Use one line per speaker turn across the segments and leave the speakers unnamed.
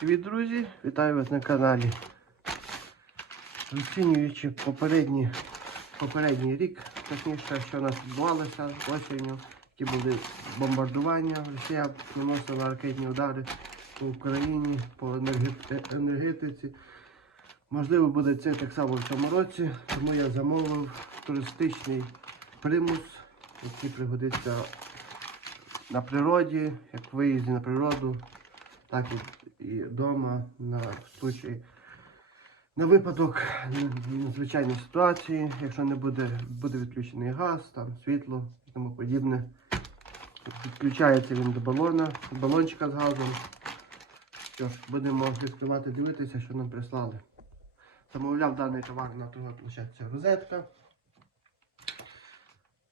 Привіт, друзі! Вітаю вас на каналі. Оцінюючи попередні, попередній рік, точніше, що у нас відбувалося осінню, які були бомбардування, Росія наносила ракетні удари по Україні, по енергетиці. Можливо, буде це так само в цьому році, тому я замовив туристичний примус, який пригодиться на природі, як виїзді на природу, так і- і вдома на случай. На випадок надзвичайної ситуації, якщо не буде, буде відключений газ, там світло і тому подібне. Підключається він до балона, балончика з газом. Що ж, будемо відкривати, дивитися, що нам прислали. Замовляв даний товар на торговій площадці розетка.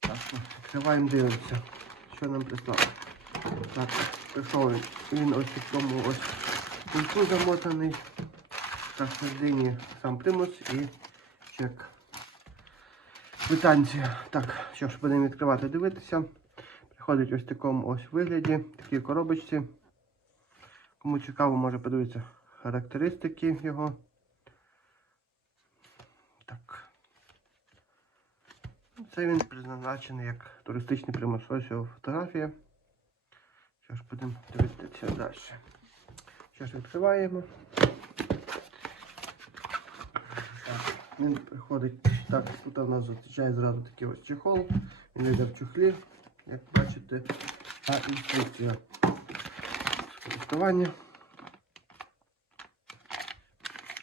Так, ну, відкриваємо, дивимося, що нам прислали. Так, прийшов. Він ось в такому ось кульку замотаний. Так, всередині сам примус і чек. Квитанція. Так, що ж, будемо відкривати, дивитися. Приходить ось в такому ось вигляді, такій коробочці. Кому цікаво, може подивитися характеристики його. Так. Це він призначений як туристичний примус. Ось його фотографія. Що ж, будемо дивитися далі. Ж, відкриваємо. Він приходить. Так, тут у нас зустрічає зразу такий ось чехол. Він йде в чехлі, як бачите, а інструкція користування.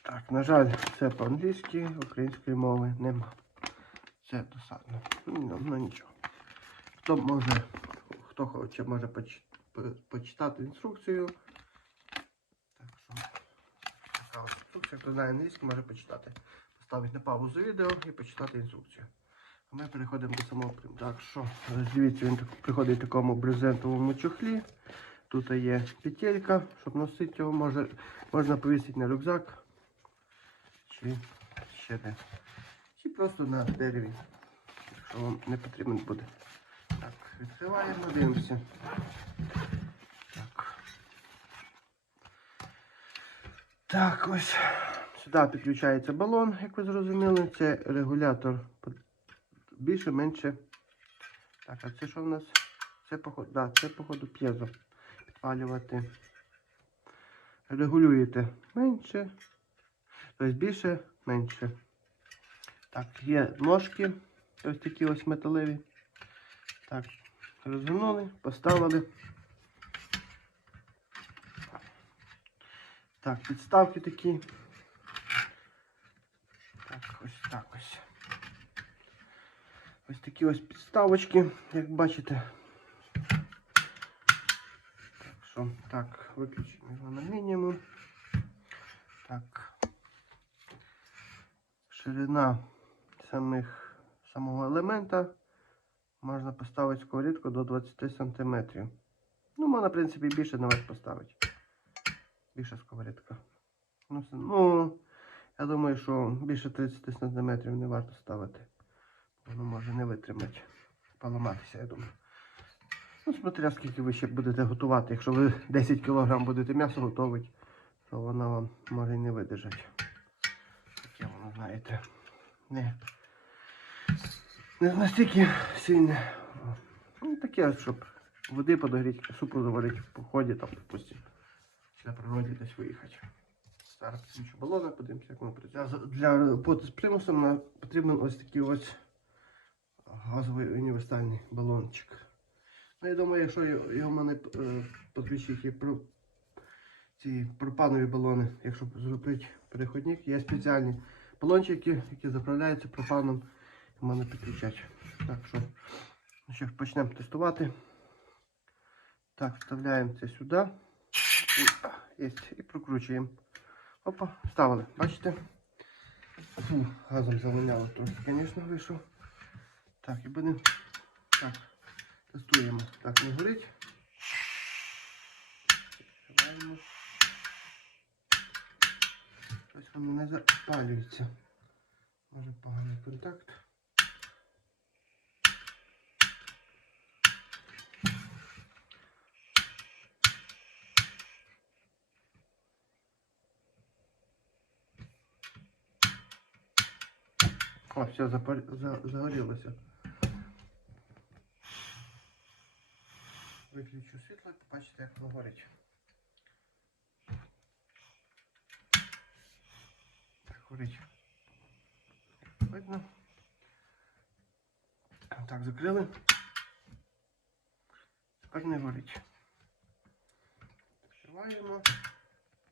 Так, на жаль, це по-англійськи, української мови нема. Це досадно. Ну, ну нічого. Хто може, хто хоче, може почитати інструкцію. Так що, така ось інструкція, хто знає англійську, може почитати. Поставити на паузу відео і почитати інструкцію. А ми переходимо до самого приму. Так що, дивіться, він приходить в такому брезентовому чохлі. Тут є петелька, щоб носити його, може, можна повісити на рюкзак. Чи ще де. Чи просто на дереві. Якщо вам не потрібен буде. Так, відкриваємо, дивимося. Так, ось. Сюди підключається балон, як ви зрозуміли. Це регулятор більше, менше. Так, а це що в нас? Це походу, да, це походу п'єзо. Підпалювати. Регулюєте менше. Тобто більше, менше. Так, є ножки. Ось такі ось металеві. Так, розвернули, поставили. Так, підставки такі. Так, ось так ось. Ось такі ось підставочки, як бачите. Так, що, так, виключимо його на мінімум. Так. Ширина самих, самого елемента можна поставити сковорідку до 20 см. Ну, можна, в принципі, більше навіть поставити. Більша сковорідка. Ну, ну, я думаю, що більше 30 см не варто ставити. Воно може не витримати. Поламатися, я думаю. Ну, смотря скільки ви ще будете готувати. Якщо ви 10 кг будете м'ясо готувати, то воно вам може і не видержати. Таке воно, знаєте. Не, не настільки сильне. Ну, таке, щоб води подогріти, супу заварити в поході, там, допустим, чи на природі десь виїхати. Зараз підключу балона, подивимося, як воно працює. Для з примусом нам потрібен ось такий ось газовий універсальний балончик. Ну, я думаю, якщо його в мене е, підключити ці пропанові балони, якщо зробити переходник, є спеціальні балончики, які заправляються пропаном і можна підключати. Так що, ну ж, почнемо тестувати. Так, вставляємо це сюди. І, прокручуємо. Опа, вставили, бачите? Фу, газом завоняло трохи, звісно, вийшов. Так, і будемо. Так, тестуємо. Так, не горить. Відкриваємо. Щось воно не запалюється. Може поганий контакт. О, все, запар... за... загорілося. Виключу світло і побачите, як воно горить. Так, горить. Видно. Так, закрили. Тепер не горить. Відкриваємо,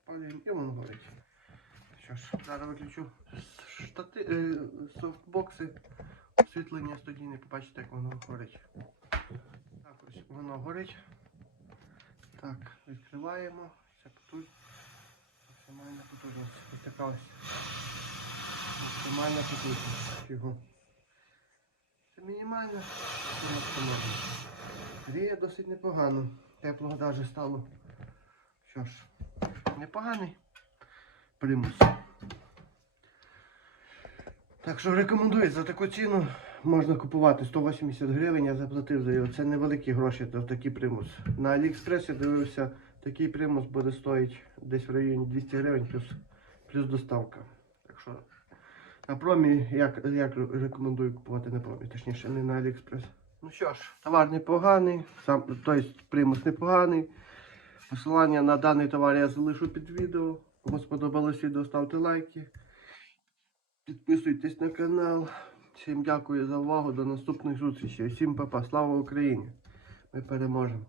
палюємо і воно горить. Що ж, зараз виключу Штати, е, софтбокси, освітлення студійне, побачите, як воно горить. Так, ось воно горить. Так, відкриваємо. Це потужність. Максимальна потужність. Ось така ось. Максимальна потужність його. Це мінімальна. Гріє досить непогано. Теплого навіть стало. Що ж, непоганий примус. Так що рекомендую за таку ціну можна купувати 180 гривень, я заплатив за його. Це невеликі гроші за такий примус. На Аліекспресі дивився, такий примус буде стоїть десь в районі 200 гривень плюс, плюс доставка. Так що на промі як, як рекомендую купувати на промі, точніше, не на Аліекспрес. Ну що ж, товар непоганий, сам, тобто примус непоганий. Посилання на даний товар я залишу під відео. Кому сподобалось відео, ставте лайки. Підписуйтесь на канал. Всім дякую за увагу. До наступних зустрічей. Всім па-па. Слава Україні! Ми переможемо.